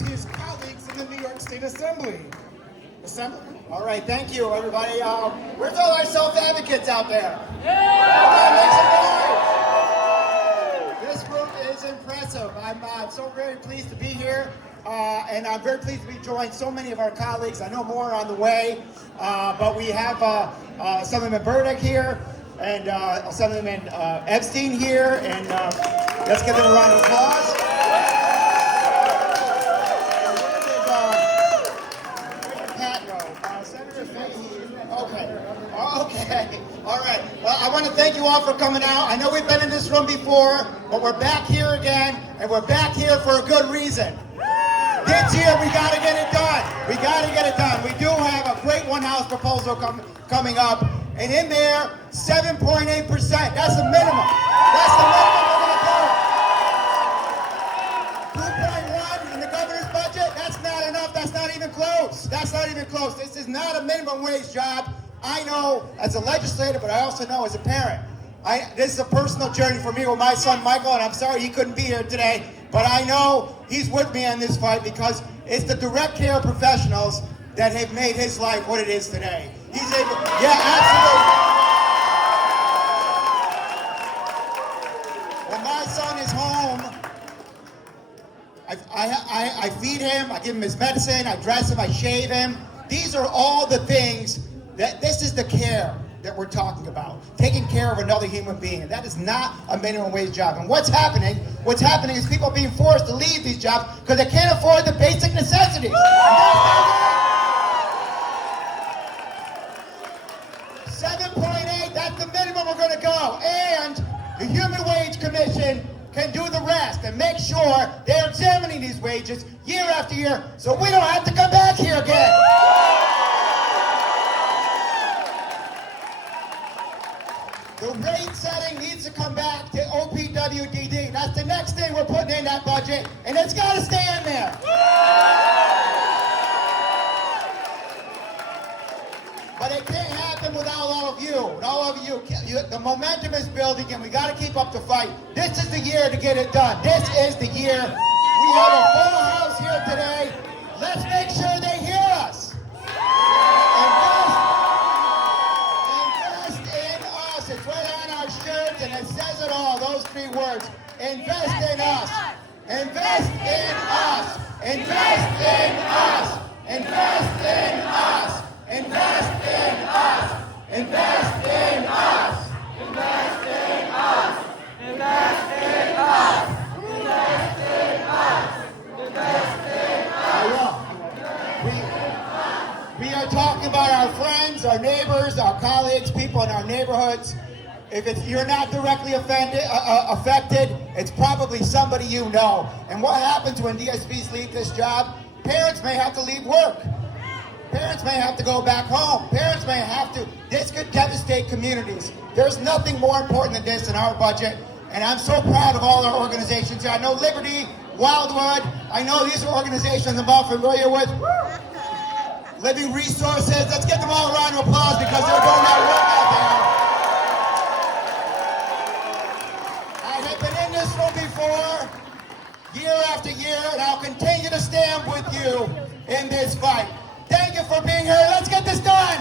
introduce his colleagues in the New York State Assembly. Assemblyman? All right, thank you, everybody. Where's all our self-advocates out there? This group is impressive. I'm so very pleased to be here, and I'm very pleased to be joined so many of our colleagues. I know more are on the way, but we have Assemblyman Burdick here, and Assemblyman Epstein here, and let's give them a round of applause. Okay. All right. Well, I want to thank you all for coming out. I know we've been in this room before, but we're back here again, and we're back here for a good reason. This year, we got to get it done. We got to get it done. We do have a great one-house proposal coming up, and in there, 7.8%. That's the minimum. That's the minimum we're going to do. 2.1 in the governor's budget. That's not enough. That's not even close. That's not even close. This is not a minimum wage job. I know as a legislator, but I also know as a parent. This is a personal journey for me with my son Michael, and I'm sorry he couldn't be here today, but I know he's with me on this fight because it's the direct care professionals that have made his life what it is today. He's able, yeah, absolutely. When my son is home, I feed him, I give him his medicine, I dress him, I shave him. These are all the things this is the care that we're talking about, taking care of another human being, and that is not a minimum wage job. And what's happening is people are being forced to leave these jobs because they can't afford the basic necessities. 7.8, that's the minimum we're going to go. And the Human Wage Commission can do the rest and make sure they're examining these wages year after year so we don't have to come back here again. The rate setting needs to come back to OPWDD. That's the next thing we're putting in that budget, and it's got to stay in there. But it can't happen without all of you. And all of you, the momentum is building, and we got to keep up the fight. This is the year to get it done. This is the year. We have a full house here today. Let's make sure they hear us. It's right on our shirts, and it says it all, those three words. Invest in us. Invest in us. Invest in us. Invest in us. Invest in us. Invest in us. Invest in us. Invest in us. Invest in us. Invest in us. We are talking about our friends, our neighbors, our colleagues, people in our neighborhoods. If you're not directly affected, it's probably somebody you know. And what happens when DSPs leave this job? Parents may have to leave work. Parents may have to go back home. Parents may have to. This could devastate communities. There's nothing more important than this in our budget. And I'm so proud of all our organizations here. I know Liberty, Wildwood. I know these are organizations I'm all familiar with. Living Resources. Let's give them all a round of applause because they're doing that work out there. I have been in this room before, year after year, and I'll continue to stand with you in this fight. Thank you for being here. Let's get this done.